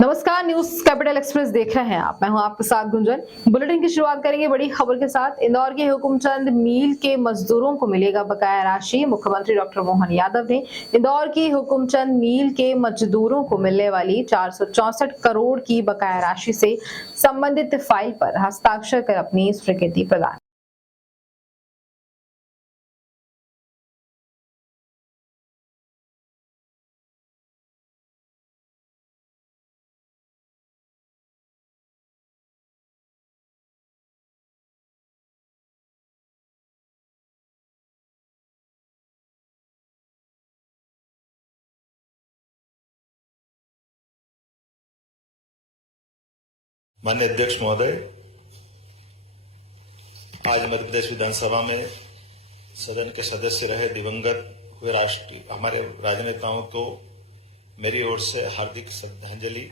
नमस्कार, news capital express देख रहे हैं आप। मैं हूं आपके साथ गुंजन। बुलेटिन की शुरुआत करेंगे बड़ी खबर के साथ। इंदौर के हुकुमचंद मील के मजदूरों को मिलेगा बकाया राशि। मुख्यमंत्री डॉक्टर मोहन यादव ने इंदौर की हुकुमचंद मील के मजदूरों को मिलने वाली 464 करोड़ की बकाया राशि से संबंधित फाइल पर हस्ताक्षर कर अपनी स्वीकृति प्रदान। माननीय अध्यक्ष महोदय, आज मध्य प्रदेश विधानसभा में सदन के सदस्य रहे दिवंगत हुए राष्ट्रीय हमारे राजनेताओं को मेरी ओर से हार्दिक श्रद्धांजलि।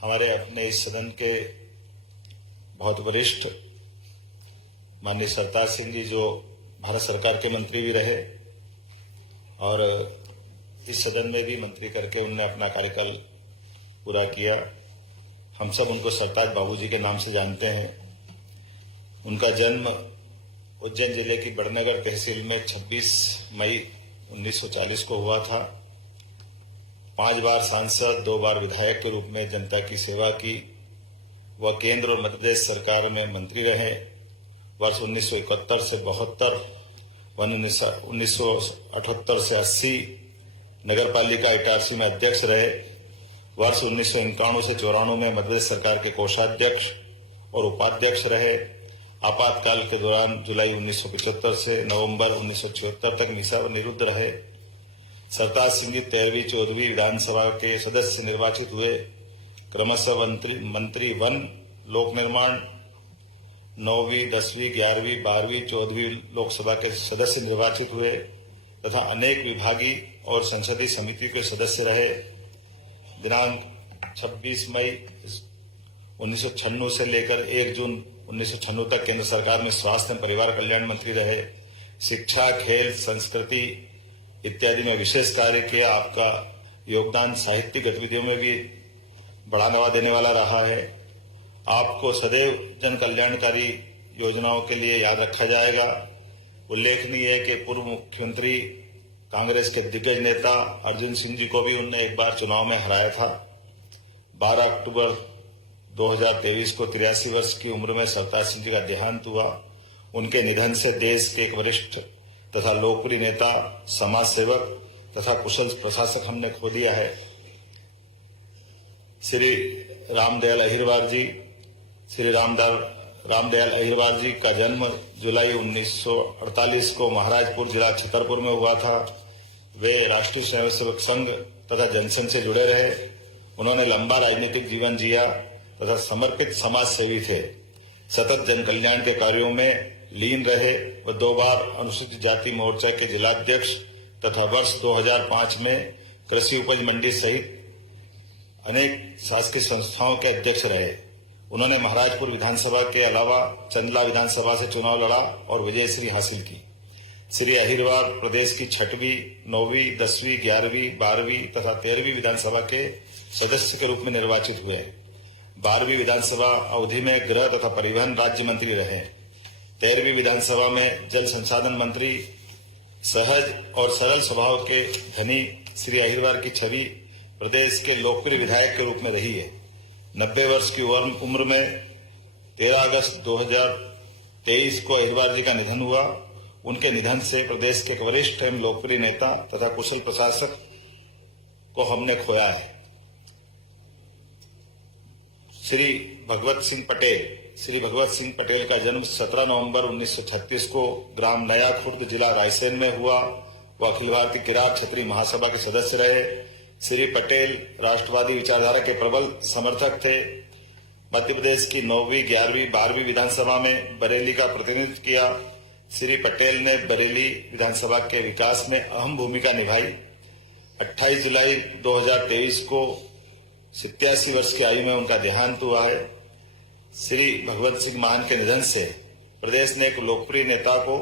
हमारे अपने इस सदन के बहुत वरिष्ठ माननीय सरताज सिंह जी, जो भारत सरकार के मंत्री भी रहे और इस सदन में भी मंत्री करके उन्होंने अपना कार्यकाल पूरा किया। हम सब उनको सरताज बाबूजी के नाम से जानते हैं। उनका जन्म उज्जैन जिले की बड़नगर तहसील में 26 मई 1940 को हुआ था। 5 बार सांसद, 2 बार विधायक के रूप में जनता की सेवा की। वह केंद्र और मध्य प्रदेश सरकार में मंत्री रहे। वर्ष 1971 से 72, 1978 से 80 नगर पालिका इटारसी में अध्यक्ष रहे। वर्ष 1991 से 94 में मध्य प्रदेश सरकार के कोषाध्यक्ष और उपाध्यक्ष रहे। आपातकाल के दौरान जुलाई 1975 से नवंबर 1976 तक निरुद्ध रहे। सरताज सिंह जी 13वीं 14वीं विधानसभा के सदस्य निर्वाचित हुए। क्रमशः मंत्री वन, लोक निर्माण, 9वीं, 10वीं, 11वीं, 12वीं, 14वीं लोकसभा के सदस्य निर्वाचित हुए तथा अनेक विभागीय और संसदीय समिति के सदस्य रहे। दिनांक 26 मई 1996 से लेकर 1 जून 1996 तक केंद्र सरकार में स्वास्थ्य एवं परिवार कल्याण मंत्री रहे। शिक्षा, खेल, संस्कृति इत्यादि में विशेष कार्य किया। आपका योगदान साहित्यिक गतिविधियों में भी बढ़ावा देने वाला रहा है। आपको सदैव जन कल्याणकारी योजनाओं के लिए याद रखा जाएगा। उल्लेखनीय है कि पूर्व मुख्यमंत्री कांग्रेस के दिग्गज नेता अर्जुन सिंह जी को भी उन्होंने एक बार चुनाव में हराया था। 12 अक्टूबर 2023 को 83 वर्ष की उम्र में सरताज सिंह जी का देहांत हुआ। उनके निधन से देश के एक वरिष्ठ तथा लोकप्रिय नेता, समाज सेवक तथा कुशल प्रशासक हमने खो दिया है। श्री रामदयाल अहिरवार जी का जन्म जुलाई 1948 को महाराजपुर जिला छतरपुर में हुआ था। वे राष्ट्रीय स्वयंसेवक संघ तथा जनसंघ से जुड़े रहे। उन्होंने लंबा राजनीतिक जीवन जिया तथा समर्पित समाज सेवी थे। सतत जन कल्याण के कार्यों में लीन रहे। व 2 बार अनुसूचित जाति मोर्चा के जिलाध्यक्ष तथा वर्ष 2005 में कृषि उपज मंडी सहित अनेक शासकीय संस्थाओं के अध्यक्ष रहे। उन्होंने महाराजपुर विधानसभा के अलावा चंदला विधानसभा से चुनाव लड़ा और विजयश्री हासिल की। श्री अहिरवार प्रदेश की 6वीं, 9वीं, 10वीं, 11वीं, 12वीं तथा 13वीं विधानसभा के सदस्य के रूप में निर्वाचित हुए। 12वीं विधानसभा अवधि में गृह तथा परिवहन राज्य मंत्री रहे। 13वीं विधानसभा में जल संसाधन मंत्री। सहज और सरल स्वभाव के धनी श्री अहिरवार की छवि प्रदेश के लोकप्रिय विधायक के रूप में रही है। 90 वर्ष की उम्र में 13 अगस्त 2023 को अहिरवार जी का निधन हुआ। उनके निधन से प्रदेश के एक वरिष्ठ एवं लोकप्रिय नेता तथा कुशल प्रशासक को हमने खोया है। श्री भगवत सिंह पटेल का जन्म 17 नवंबर 1936 को ग्राम नया खुर्द जिला रायसेन में हुआ। वह अखिल भारतीय किरात क्षत्रिय महासभा के सदस्य रहे। श्री पटेल राष्ट्रवादी विचारधारा के प्रबल समर्थक थे। मध्य प्रदेश की 9वीं, 11वीं, 12वीं विधानसभा में बरेली का प्रतिनिधित्व किया। श्री पटेल ने बरेली विधानसभा के विकास में अहम भूमिका निभाई। 28 जुलाई 2023 को 87 वर्ष की आयु में उनका देहांत हुआ है। श्री भगवत सिंह मान के निधन से प्रदेश ने एक लोकप्रिय नेता को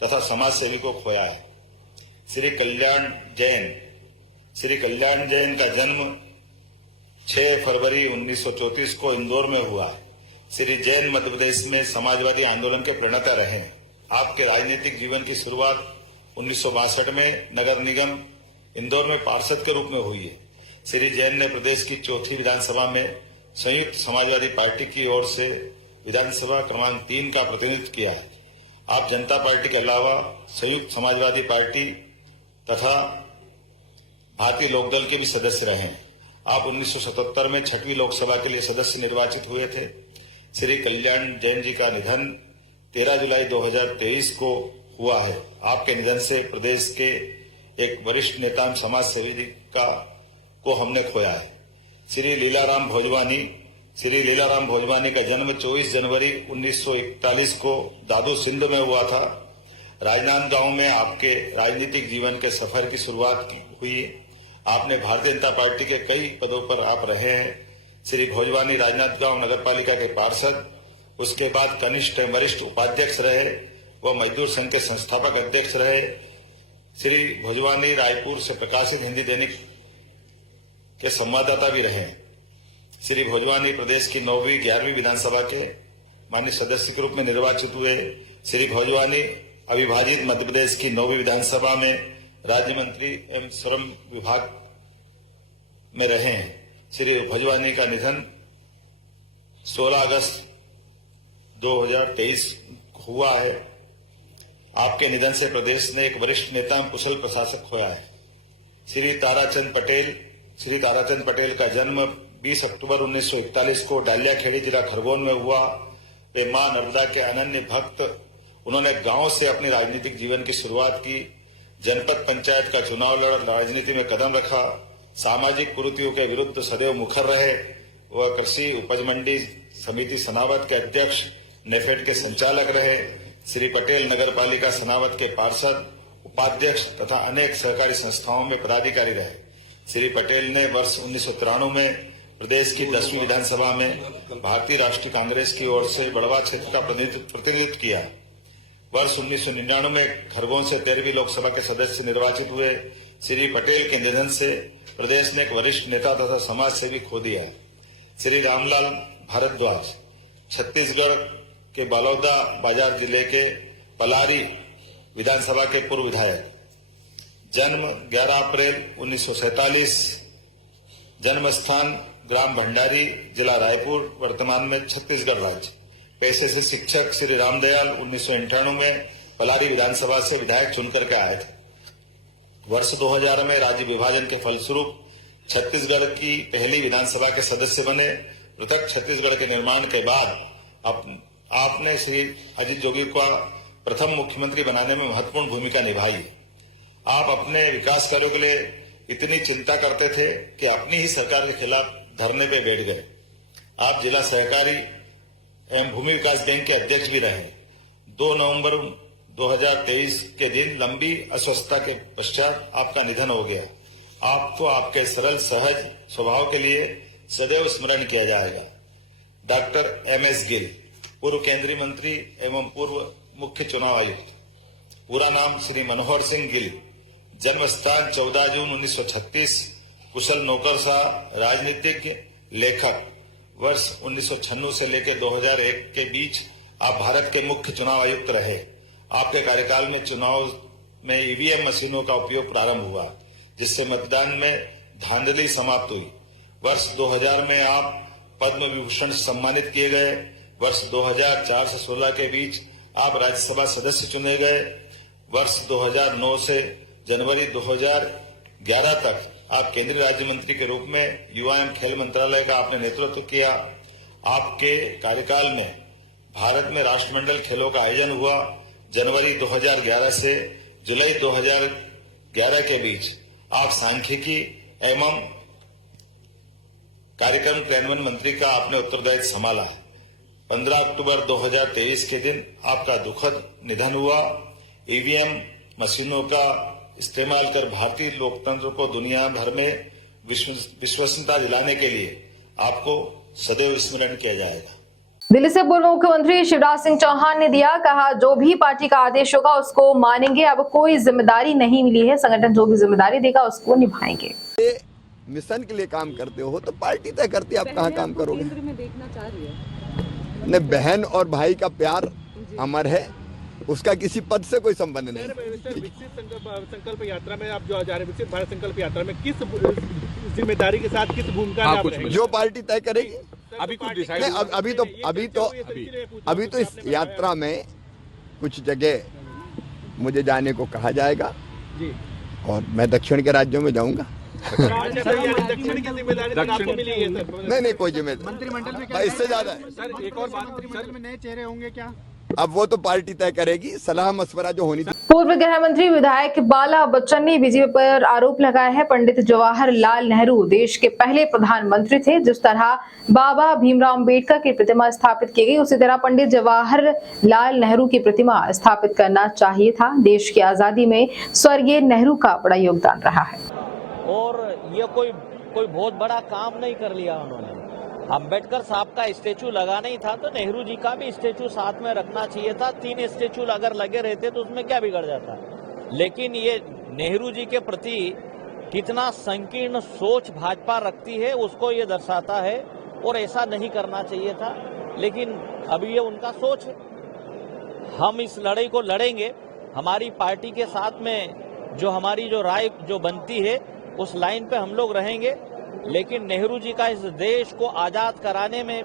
तथा समाज सेवी को खोया है। श्री कल्याण जैन का जन्म 6 फरवरी 1934 को इंदौर में हुआ। श्री जैन मध्य प्रदेश में समाजवादी आंदोलन के प्रणेता रहे। आपके राजनीतिक जीवन की शुरुआत 1962 में नगर निगम इंदौर में पार्षद के रूप में हुई है। श्री जैन ने प्रदेश की चौथी विधानसभा में संयुक्त समाजवादी पार्टी की ओर से विधानसभा क्रमांक 3 का प्रतिनिधित्व किया है। आप जनता पार्टी के अलावा संयुक्त समाजवादी पार्टी तथा भारतीय लोकदल के भी सदस्य रहे हैं। आप 1977 में 6वीं लोकसभा के लिए सदस्य निर्वाचित हुए थे। श्री कल्याण जैन जी का निधन 13 जुलाई 2023 को हुआ है। आपके निधन से प्रदेश के एक वरिष्ठ नेता एवं समाज सेवी को हमने खोया है। श्री लीलाराम भोजवानी का जन्म 24 जनवरी 1941 को दादू सिंध में हुआ था। राजनांदगांव में आपके राजनीतिक जीवन के सफर की शुरुआत हुई। आपने भारतीय जनता पार्टी के कई पदों पर आप रहे हैं। श्री भोजवानी राजनांदगांव नगरपालिका के पार्षद, उसके बाद कनिष्ठ एवं वरिष्ठ उपाध्यक्ष रहे व मजदूर संघ के संस्थापक अध्यक्ष रहे। श्री भोजवानी रायपुर से प्रकाशित हिंदी दैनिक के संवाददाता भी रहे। श्री भोजवानी प्रदेश की 9वीं 11वीं विधानसभा के माननीय सदस्य के रूप में निर्वाचित हुए। श्री भोजवानी अविभाजित मध्य प्रदेश की 9वीं विधानसभा में राज्य मंत्री एवं श्रम विभाग में रहे हैं। श्री भोजवानी का निधन 16 अगस्त 2023 हुआ है। आपके निधन से प्रदेश ने एक वरिष्ठ नेता एवं कुशल प्रशासक खोया है। श्री ताराचंद पटेल का जन्म 20 अक्टूबर 1941 को डालियाखेड़ी जिला खरगोन में हुआ। वे मां नर्मदा के अनन्य भक्त। उन्होंने गांव से अपने राजनीतिक जीवन की शुरुआत की। जनपद पंचायत का चुनाव लड़ राजनीति में कदम रखा। सामाजिक कुरीतियों के विरुद्ध सदैव मुखर रहे। वह कृषि उपज मंडी समिति सनावद के अध्यक्ष, नेफेड के संचालक रहे। श्री पटेल नगर पालिका सनावद के पार्षद, उपाध्यक्ष तथा अनेक सहकारी संस्थाओं में पदाधिकारी रहे। श्री पटेल ने वर्ष 1993 में प्रदेश की 10वीं विधानसभा में भारतीय राष्ट्रीय कांग्रेस की ओर से बड़वा क्षेत्र का प्रतिनिधित्व किया। वर्ष 1999 में खरगोन से 13वीं लोकसभा के सदस्य निर्वाचित हुए। श्री पटेल के निधन से प्रदेश ने एक वरिष्ठ नेता तथा समाज सेवी खो दिया। श्री रामलाल भारद्वाज छत्तीसगढ़ के बालोदा बाजार जिले के पलारी विधानसभा के पूर्व विधायक। जन्म 11 अप्रैल 1947। जन्म स्थान ग्राम भंडारी, जिला रायपुर, वर्तमान में छत्तीसगढ़ राज्य। पेशे से शिक्षक। श्री रामदयाल 1998 में पलारी विधानसभा से विधायक चुनकर के आए थे। वर्ष 2000 में राज्य विभाजन के फलस्वरूप छत्तीसगढ़ की पहली विधानसभा के सदस्य बने। पृथक छत्तीसगढ़ के निर्माण के बाद आपने श्री अजीत जोगी को प्रथम मुख्यमंत्री बनाने में महत्वपूर्ण भूमिका निभाई है। आप अपने विकास कार्यों के लिए इतनी चिंता करते थे कि अपनी ही सरकार के खिलाफ धरने पे बैठ गए। आप जिला सहकारी एवं भूमि विकास बैंक के अध्यक्ष भी रहे। 2 नवंबर 2023 के दिन लंबी अस्वस्थता के पश्चात आपका निधन हो गया। आपको आपके सरल सहज स्वभाव के लिए सदैव स्मरण किया जाएगा। डॉक्टर MS गिल, पूर्व केंद्रीय मंत्री एवं पूर्व मुख्य चुनाव आयुक्त। पूरा नाम श्री मनोहर सिंह गिल। जन्म स्थान 14 जून 1936। कुशल नौकरशाह, राजनीतिज्ञ, लेखक। वर्ष 1996 से लेकर 2001 के बीच आप भारत के मुख्य चुनाव आयुक्त रहे। आपके कार्यकाल में चुनाव में EVM मशीनों का उपयोग प्रारंभ हुआ, जिससे मतदान में धांधली समाप्त हुई। वर्ष 2000 में आप पद्म विभूषण से सम्मानित किए गए। वर्ष 2004 से 16 के बीच आप राज्यसभा सदस्य चुने गए। वर्ष 2009 से जनवरी 2011 तक आप केंद्रीय राज्य मंत्री के रूप में युवा एवं खेल मंत्रालय का आपने नेतृत्व किया। आपके कार्यकाल में भारत में राष्ट्रमंडल खेलों का आयोजन हुआ। जनवरी 2011 से जुलाई 2011 के बीच आप सांख्यिकी एवं कार्यक्रम क्रियान्वयन मंत्री का आपने उत्तरदायित्व संभाला। 15 अक्टूबर 2023 के दिन आपका दुखद निधन हुआ। EVM मशीनों का इस्तेमाल कर भारतीय लोकतंत्र को दुनिया भर में विश्वसनीयता दिलाने के लिए आपको सदैव स्मरण किया जाएगा। दिल्ली से पूर्व मुख्यमंत्री शिवराज सिंह चौहान ने कहा जो भी पार्टी का आदेश होगा उसको मानेंगे। अब कोई जिम्मेदारी नहीं मिली है, संगठन जो भी जिम्मेदारी देगा उसको निभाएंगे। मिशन के लिए काम करते हो तो पार्टी तय करती है आप कहाँ काम करोगे। केंद्र में देखना चाह रही है। नहीं, बहन और भाई का प्यार अमर है, उसका किसी पद से कोई संबंध नहीं। विकसित संकल्प यात्रा में आप जो जा रहे हैं, विकसित भारत संकल्प यात्रा में किस जिम्मेदारी के साथ, किस भूमिका में आप रहेंगे? जो पार्टी तय करेगी। अभी कुछ डिसाइड नहीं, अभी तो इस यात्रा में कुछ जगह मुझे जाने को कहा जाएगा जी, और मैं दक्षिण के राज्यों में जाऊंगा। दक्षिण की जिम्मेदारी तो आपको मिली है सर। नहीं, कोई जिम्मेदारी मंत्रिमंडल में क्या इससे ज्यादा है। सर एक और बात, मंत्रिमंडल में नए चेहरे होंगे क्या? अब वो तो पार्टी तय करेगी, सलाह मशवरा जो होनी थी। पूर्व गृह मंत्री विधायक बाला बच्चन ने बीजेपी पर आरोप लगाया है पंडित जवाहरलाल नेहरू देश के पहले प्रधानमंत्री थे। जिस तरह बाबा भीमराव अंबेडकर की प्रतिमा स्थापित की गई, उसी तरह पंडित जवाहरलाल नेहरू की प्रतिमा स्थापित करना चाहिए था। देश की आजादी में स्वर्गीय नेहरू का बड़ा योगदान रहा है और ये कोई बहुत बड़ा काम नहीं कर लिया उन्होंने। अंबेडकर साहब का स्टेचू लगाना ही था तो नेहरू जी का भी स्टेचू साथ में रखना चाहिए था। 3 स्टेचू अगर लगे रहते तो उसमें क्या बिगड़ जाता। लेकिन ये नेहरू जी के प्रति कितना संकीर्ण सोच भाजपा रखती है उसको ये दर्शाता है और ऐसा नहीं करना चाहिए था। लेकिन अभी ये उनका सोच है। हम इस लड़ाई को लड़ेंगे, हमारी पार्टी के साथ में जो हमारी जो राय जो बनती है उस लाइन पे हम लोग रहेंगे। लेकिन नेहरू जी का इस देश को आजाद कराने में,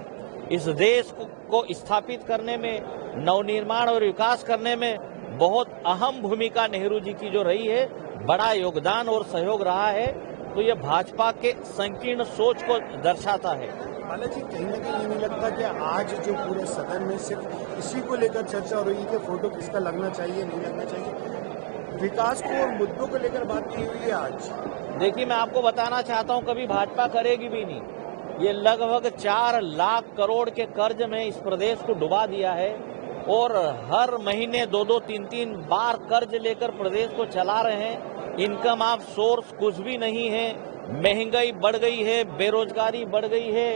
इस देश को स्थापित करने में, नवनिर्माण और विकास करने में बहुत अहम भूमिका नेहरू जी की जो रही है, बड़ा योगदान और सहयोग रहा है। तो ये भाजपा के संकीर्ण सोच को दर्शाता है। बालाजी, कहीं ना कहीं ये नहीं लगता कि आज जो पूरे सदन में सिर्फ इसी को लेकर चर्चा हो रही है कि फोटो किसका लगना चाहिए, नहीं लगना चाहिए, विकास को और मुद्दों को लेकर बात नहीं हुई है आज? देखिए, मैं आपको बताना चाहता हूं, कभी भाजपा करेगी भी नहीं। ये लगभग 4 लाख करोड़ के कर्ज में इस प्रदेश को डुबा दिया है और हर महीने 2-2, 3-3 बार कर्ज लेकर प्रदेश को चला रहे हैं। इनकम ऑफ सोर्स कुछ भी नहीं है, महंगाई बढ़ गई है, बेरोजगारी बढ़ गई है,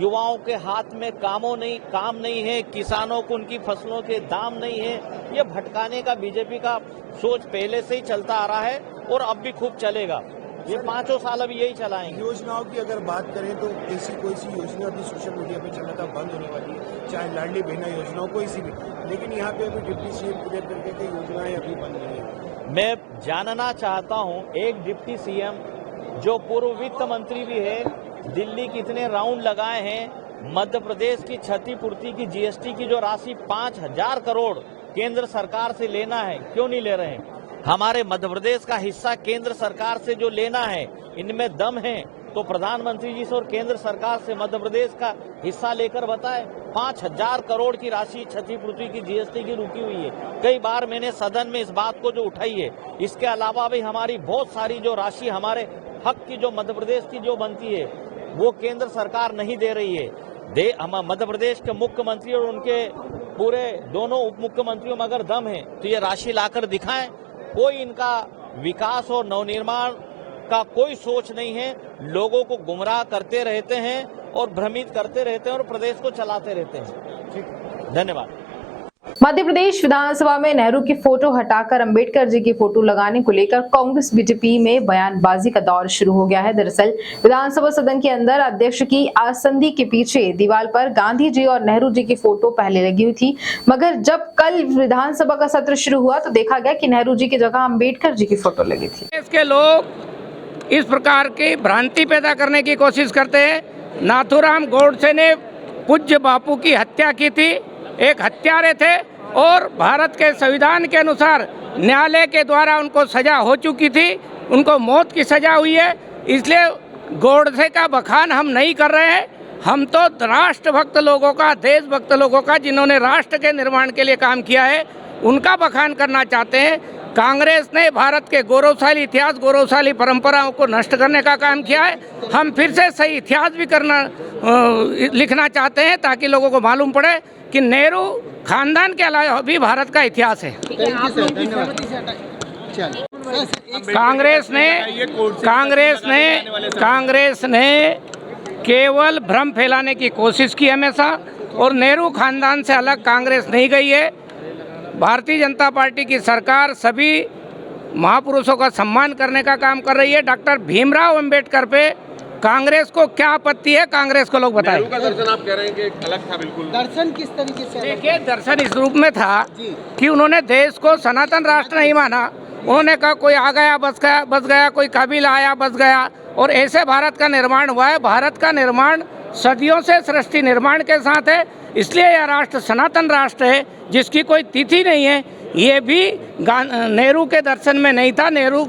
युवाओं के हाथ में काम नहीं है, किसानों को उनकी फसलों के दाम नहीं है। ये भटकाने का बीजेपी का सोच पहले से ही चलता आ रहा है और अब भी खूब चलेगा। ये 5 साल अभी यही चलाएंगे। योजनाओं की अगर बात करें तो ऐसी कोई सी योजना भी सोशल मीडिया पे चला था बंद होने वाली है, चाहे लाडली बहना योजनाओं कोई सी भी, लेकिन यहाँ पे अभी डिप्टी सीएम क्लियर करके कई योजनाएं अभी बंद नहीं है। मैं जानना चाहता हूँ, एक डिप्टी सीएम जो पूर्व वित्त मंत्री भी है, दिल्ली कितने राउंड लगाए हैं, मध्य प्रदेश की क्षतिपूर्ति की जीएसटी की जो राशि 5000 करोड़ केंद्र सरकार से लेना है, क्यों नहीं ले रहे हैं? हमारे मध्य प्रदेश का हिस्सा केंद्र सरकार से जो लेना है, इनमें दम है तो प्रधानमंत्री जी से और केंद्र सरकार से मध्य प्रदेश का हिस्सा लेकर बताएं। 5000 करोड़ की राशि क्षतिपूर्ति की जीएसटी की रुकी हुई है। कई बार मैंने सदन में इस बात को जो उठाई है। इसके अलावा भी हमारी बहुत सारी जो राशि हमारे हक की जो मध्य प्रदेश की जो बनती है वो केंद्र सरकार नहीं दे रही है। हम मध्य प्रदेश के मुख्यमंत्री और उनके पूरे दोनों उप मुख्यमंत्रियों में अगर दम है तो ये राशि लाकर दिखाएं। कोई इनका विकास और नवनिर्माण का कोई सोच नहीं है, लोगों को गुमराह करते रहते हैं और भ्रमित करते रहते हैं और प्रदेश को चलाते रहते हैं। धन्यवाद। मध्य प्रदेश विधानसभा में नेहरू की फोटो हटाकर अंबेडकर जी की फोटो लगाने को लेकर कांग्रेस बीजेपी में बयानबाजी का दौर शुरू हो गया है। दरअसल विधानसभा सदन के अंदर अध्यक्ष की आसंदी के पीछे दीवार पर गांधी जी और नेहरू जी की फोटो पहले लगी हुई थी, मगर जब कल विधानसभा का सत्र शुरू हुआ तो देखा गया कि नेहरू जी की जगह अंबेडकर जी की फोटो लगी थी। इसके लोग इस प्रकार की भ्रांति पैदा करने की कोशिश करते हैं। नाथूराम गोडसे ने पूज्य बापू की हत्या की थी, एक हत्यारे थे और भारत के संविधान के अनुसार न्यायालय के द्वारा उनको सजा हो चुकी थी, उनको मौत की सजा हुई है। इसलिए गोडसे का बखान हम नहीं कर रहे हैं। हम तो राष्ट्रभक्त लोगों का, देशभक्त लोगों का, जिन्होंने राष्ट्र के निर्माण के लिए काम किया है, उनका बखान करना चाहते हैं। कांग्रेस ने भारत के गौरवशाली इतिहास, गौरवशाली परंपराओं को नष्ट करने का काम किया है। हम फिर से सही इतिहास भी लिखना चाहते हैं ताकि लोगों को मालूम पड़े कि नेहरू खानदान के अलावा भी भारत का इतिहास है। कांग्रेस ने केवल भ्रम फैलाने की कोशिश की हमेशा, और नेहरू खानदान से अलग कांग्रेस नहीं गई है। भारतीय जनता पार्टी की सरकार सभी महापुरुषों का सम्मान करने का काम कर रही है। डॉक्टर भीमराव अंबेडकर पे कांग्रेस को क्या आपत्ति है, कांग्रेस को लोग बताएं। का दर्शन आप कह रहे हैं कि अलग था बिल्कुल। दर्शन किस तरीके से? देखिए, दर्शन इस रूप में था कि उन्होंने देश को सनातन राष्ट्र नहीं माना। उन्होंने कहा कोई आ गया बस गया, कोई काबिल आया बस गया, और ऐसे भारत का निर्माण हुआ है। भारत का निर्माण सदियों से सृष्टि निर्माण के साथ है, इसलिए यह राष्ट्र सनातन राष्ट्र है जिसकी कोई तिथि नहीं है। ये भी नेहरू के दर्शन में नहीं था। नेहरू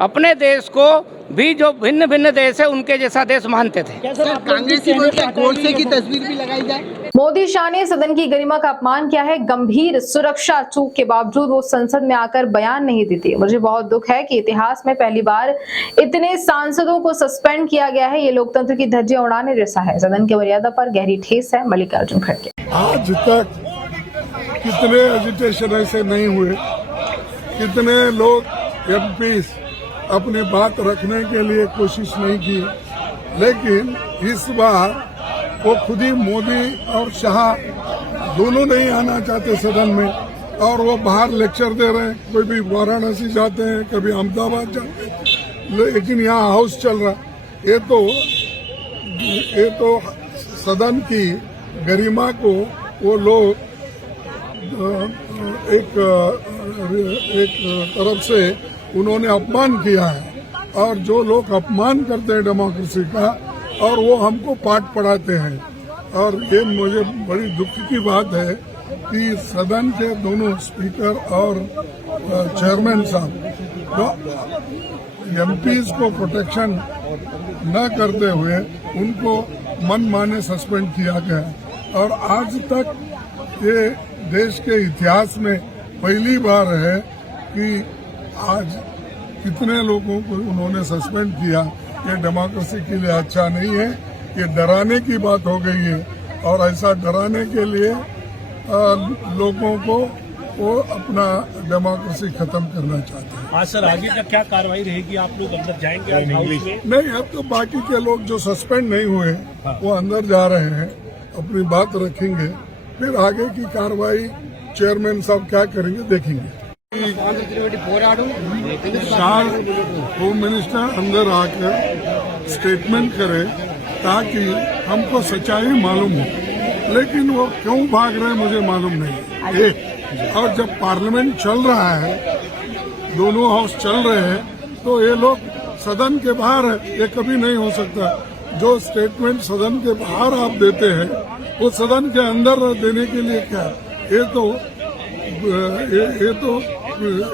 अपने देश को भी जो भिन्न भिन्न देश है उनके जैसा देश मानते थे। कांग्रेसी गोडसे की तस्वीर भी लगाई जाए। मोदी शाह ने सदन की गरिमा का अपमान किया है। गंभीर सुरक्षा चूक के बावजूद वो संसद में आकर बयान नहीं देती। मुझे बहुत दुख है कि इतिहास में पहली बार इतने सांसदों को सस्पेंड किया गया है। ये लोकतंत्र की धज्जियां उड़ाने जैसा है। सदन की मर्यादा पर गहरी ठेस है। मल्लिकार्जुन खड़गे। आज तक कितने एजिटेशन ऐसे नहीं हुए, कितने लोग एमपी अपनी बात रखने के लिए कोशिश नहीं की, लेकिन इस बार वो खुद ही मोदी और शाह दोनों नहीं आना चाहते सदन में, और वो बाहर लेक्चर दे रहे हैं। कोई भी वाराणसी जाते हैं, कभी अहमदाबाद जाते हैं, लेकिन यहाँ हाउस चल रहा। ये तो सदन की गरिमा को वो लोग एक तरफ से उन्होंने अपमान किया है, और जो लोग अपमान करते हैं डेमोक्रेसी का, और वो हमको पाठ पढ़ाते हैं। और ये मुझे बड़ी दुख की बात है कि सदन के दोनों स्पीकर और चेयरमैन साहब एमपीज को प्रोटेक्शन न करते हुए उनको मनमाने सस्पेंड किया गया। और आज तक ये देश के इतिहास में पहली बार है कि आज कितने लोगों को उन्होंने सस्पेंड किया। ये डेमोक्रेसी के लिए अच्छा नहीं है। ये डराने की बात हो गई है, और ऐसा डराने के लिए लोगों को वो अपना डेमोक्रेसी खत्म करना चाहते हैं। आज सर आगे का क्या कार्रवाई रहेगी? आप लोग अंदर जाएंगे आज हाउस में? नहीं, अब तो बाकी के लोग जो सस्पेंड नहीं हुए वो अंदर जा रहे हैं, अपनी बात रखेंगे। फिर आगे की कार्रवाई चेयरमैन साहब क्या करेंगे देखेंगे। शाह होम मिनिस्टर अंदर आकर स्टेटमेंट करे ताकि हमको सच्चाई मालूम हो, लेकिन वो क्यों भाग रहे हैं मुझे मालूम नहीं। और जब पार्लियामेंट चल रहा है, दोनों हाउस चल रहे हैं, तो ये लोग सदन के बाहर है, ये कभी नहीं हो सकता। जो स्टेटमेंट सदन के बाहर आप देते हैं वो सदन के अंदर देने के लिए क्या?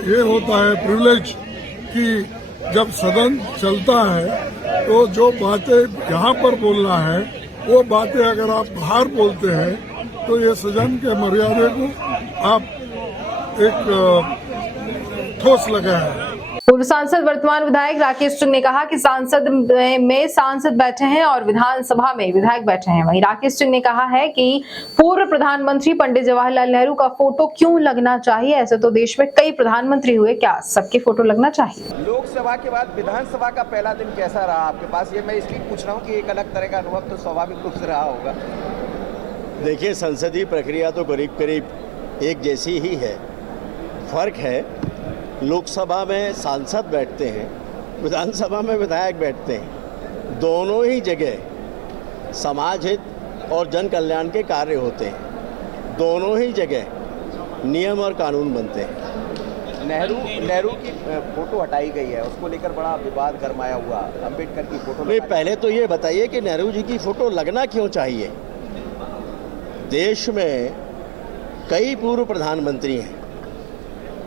ये होता है प्रिविलेज कि जब सदन चलता है तो जो बातें यहाँ पर बोलना है वो बातें अगर आप बाहर बोलते हैं तो ये सदन के मर्यादे को आप एक ठोस लगाया है। पूर्व सांसद वर्तमान विधायक राकेश सिंह ने कहा कि सांसद में सांसद बैठे हैं और विधानसभा में विधायक बैठे हैं। वहीं राकेश सिंह ने कहा है कि पूर्व प्रधानमंत्री पंडित जवाहरलाल नेहरू का फोटो क्यों लगना चाहिए? ऐसे तो देश में कई प्रधानमंत्री हुए, क्या सबके फोटो लगना चाहिए? लोकसभा के बाद विधानसभा का पहला दिन कैसा रहा आपके पास? ये मैं इसलिए पूछ रहा हूँ कि एक अलग तरह का अनुभव तो स्वाभाविक रूप से रहा होगा। देखिए, संसदीय प्रक्रिया तो करीब करीब एक जैसी ही है। फर्क है, लोकसभा में सांसद बैठते हैं, विधानसभा में विधायक बैठते हैं। दोनों ही जगह समाज हित और जन कल्याण के कार्य होते हैं। दोनों ही जगह नियम और कानून बनते हैं। नेहरू की फोटो हटाई गई है, उसको लेकर बड़ा विवाद गरमाया हुआ। अंबेडकर की फोटो नहीं, पहले तो ये बताइए कि नेहरू जी की फोटो लगना क्यों चाहिए? देश में कई पूर्व प्रधानमंत्री हैं,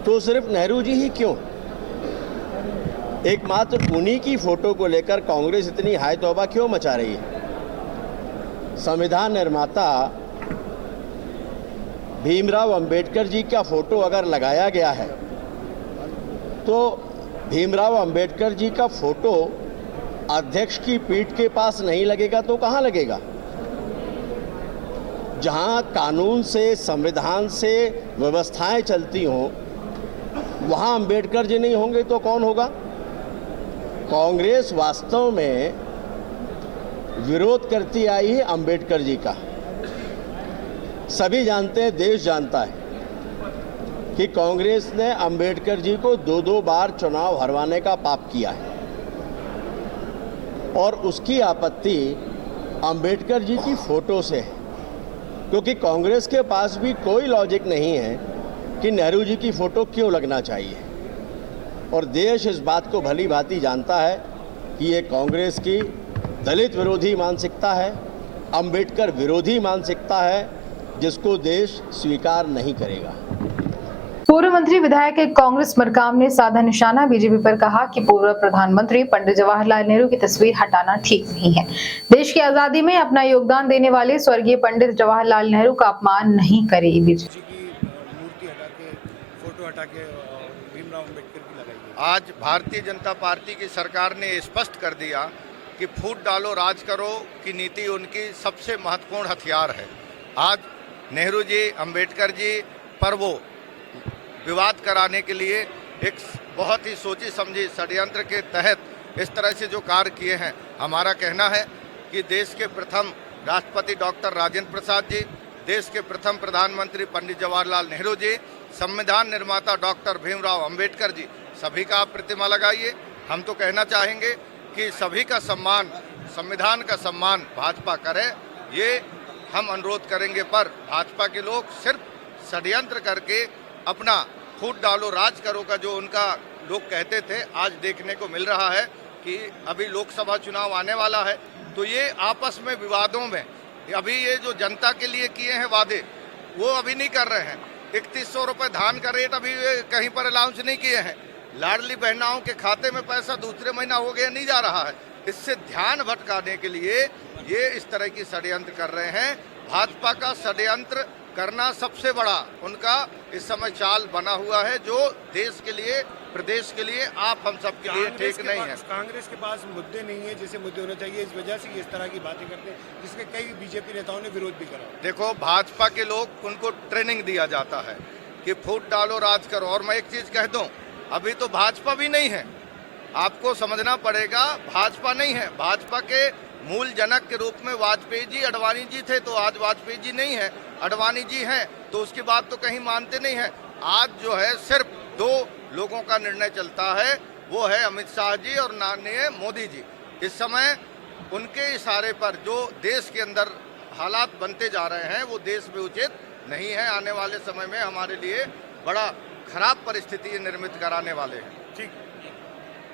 तो सिर्फ नेहरू जी ही क्यों? एकमात्र उन्हीं की फोटो को लेकर कांग्रेस इतनी हाय तौबा क्यों मचा रही है? संविधान निर्माता भीमराव अंबेडकर जी का फोटो अगर लगाया गया है तो भीमराव अंबेडकर जी का फोटो अध्यक्ष की पीठ के पास नहीं लगेगा तो कहाँ लगेगा? जहां कानून से, संविधान से व्यवस्थाएं चलती हों, वहां अंबेडकर जी नहीं होंगे तो कौन होगा? कांग्रेस वास्तव में विरोध करती आई है अंबेडकर जी का। सभी जानते हैं, देश जानता है कि कांग्रेस ने अंबेडकर जी को 2-2 बार चुनाव हरवाने का पाप किया है और उसकी आपत्ति अंबेडकर जी की फोटो से है, क्योंकि कांग्रेस के पास भी कोई लॉजिक नहीं है कि नेहरू जी की फोटो क्यों लगना चाहिए। और देश इस बात को भली भांति जानता है कि ये कांग्रेस की दलित विरोधी मानसिकता है, अंबेडकर विरोधी मानसिकता है, जिसको देश स्वीकार नहीं करेगा। पूर्व मंत्री विधायक कांग्रेस मरकाम ने साधा निशाना बीजेपी पर कहा कि पूर्व प्रधानमंत्री पंडित जवाहरलाल नेहरू की तस्वीर हटाना ठीक नहीं है। देश की आजादी में अपना योगदान देने वाले स्वर्गीय पंडित जवाहरलाल नेहरू का अपमान नहीं करे। आज भारतीय जनता पार्टी की सरकार ने स्पष्ट कर दिया कि फूट डालो राज करो की नीति उनकी सबसे महत्वपूर्ण हथियार है। आज नेहरू जी, अंबेडकर जी पर वो विवाद कराने के लिए एक बहुत ही सोची समझी षड्यंत्र के तहत इस तरह से जो कार्य किए हैं। हमारा कहना है कि देश के प्रथम राष्ट्रपति डॉक्टर राजेंद्र प्रसाद जी, देश के प्रथम प्रधानमंत्री पंडित जवाहरलाल नेहरू जी, संविधान निर्माता डॉक्टर भीमराव अंबेडकर जी, सभी का आप प्रतिमा लगाइए। हम तो कहना चाहेंगे कि सभी का सम्मान, संविधान का सम्मान भाजपा करे, ये हम अनुरोध करेंगे। पर भाजपा के लोग सिर्फ षड्यंत्र करके अपना फूट डालो राज करो का जो उनका लोग कहते थे, आज देखने को मिल रहा है कि अभी लोकसभा चुनाव आने वाला है, तो ये आपस में विवादों में अभी ये जो जनता के लिए किए हैं वादे, वो अभी नहीं कर रहे हैं। 3100 रुपये धान का रेट अभी कहीं पर अनाउंस नहीं किए हैं। लाडली बहनाओं के खाते में पैसा दूसरे महीना हो गया, नहीं जा रहा है। इससे ध्यान भटकाने के लिए ये इस तरह की षड्यंत्र कर रहे हैं। भाजपा का षड्यंत्र करना सबसे बड़ा उनका इस समय चाल बना हुआ है, जो देश के लिए, प्रदेश के लिए, आप हम सब के लिए ठीक नहीं है। कांग्रेस के पास मुद्दे नहीं है जैसे मुद्दे होने चाहिए, इस वजह से इस तरह की बातें करते हैं, जिसके कई बीजेपी नेताओं ने विरोध भी करा। देखो, भाजपा के लोग, उनको ट्रेनिंग दिया जाता है कि फूट डालो राज करो। और मैं एक चीज कह दूं, अभी तो भाजपा भी नहीं है, आपको समझना पड़ेगा। भाजपा नहीं है, भाजपा के मूल जनक के रूप में वाजपेयी जी, अडवाणी जी थे, तो आज वाजपेयी जी नहीं है, अडवाणी जी हैं, तो उसकी बात तो कहीं मानते नहीं है। आज जो है सिर्फ 2 लोगों का निर्णय चलता है, वो है अमित शाह जी और माननीय मोदी जी। इस समय उनके इशारे पर जो देश के अंदर हालात बनते जा रहे हैं, वो देश में उचित नहीं है। आने वाले समय में हमारे लिए बड़ा खराब परिस्थिति निर्मित कराने वाले हैं। ठीक।